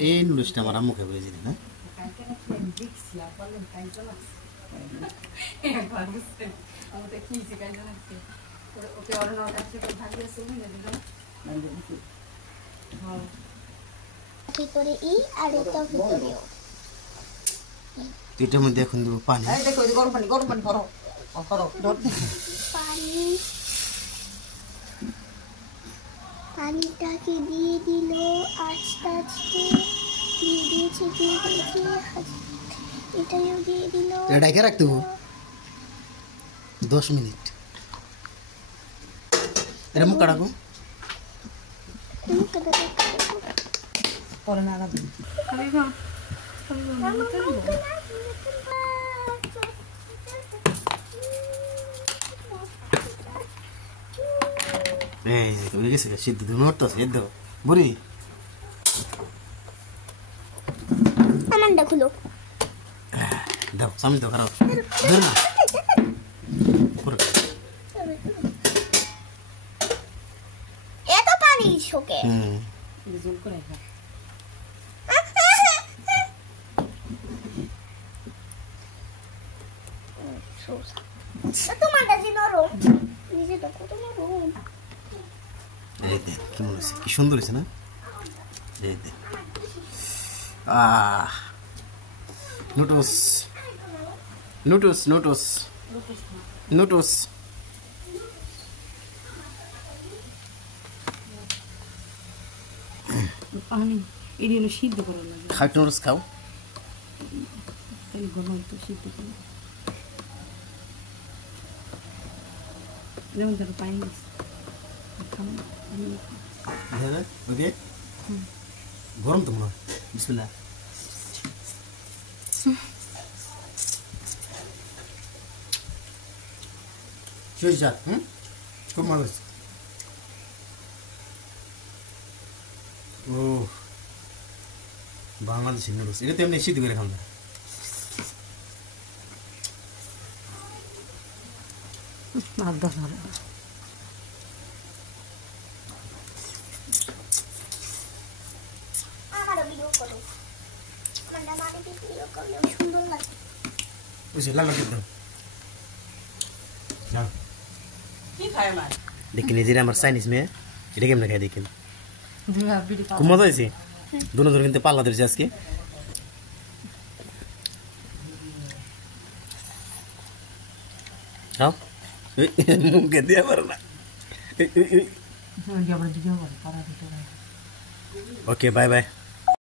এই নুডলসটা আমার আম্মু খাবে এই জিনিস না ভিতরে ই আর এটা ভিতরেও এটার মধ্যে এখন দেবো পানি দেখো গরম পানি করো পানি পানিটাকে দিয়ে দিল আস্তে আস্তে দিয়ে দিয়েছে এটাও দিয়ে দিল এটা ঢেকে রাখতে হবে 10 মিনিট এটা মুখ কাটাবো পরে না লাগবে এই যে গেছে সিদ্ধ দুটো সিদ্ধ বুড়ি আমানটা খুলো দাও সামনে দাও খারাপ ধর না এত পানি শোকে জল করে খা তোমারটা যে নরম নিজেটা কত নরম এই দে কেমন হয়েছে কি সুন্দর হয়েছে না এই দে নুডলস নুডলস নুডলস নুডলস পানি এর হলো সিদ্ধ করা লাগে খাও নুডলস খাও তাহলে গরম তো সিদ্ধ করে যেমন দেখো পানি ওকে গরম তো মনে হয় বিসমিল্লাহ যা খুব ভালো হয়েছে ও বাংলাদেশি নুডলস এটা তো এমনি সিদ্ধ করে খান সুন্দর লাগে বুঝে লাল লাগে না কি খায় মা लेकिन ये जरा हमारे चाइनीज में এটা কেমন খাই দেখেন খুব মজা হয়েছে দুনো ধরে কিন্তু পাল্লা ধরেছে আজকে খাও মুখে দিয়ে পারো না ওকে বাই বাই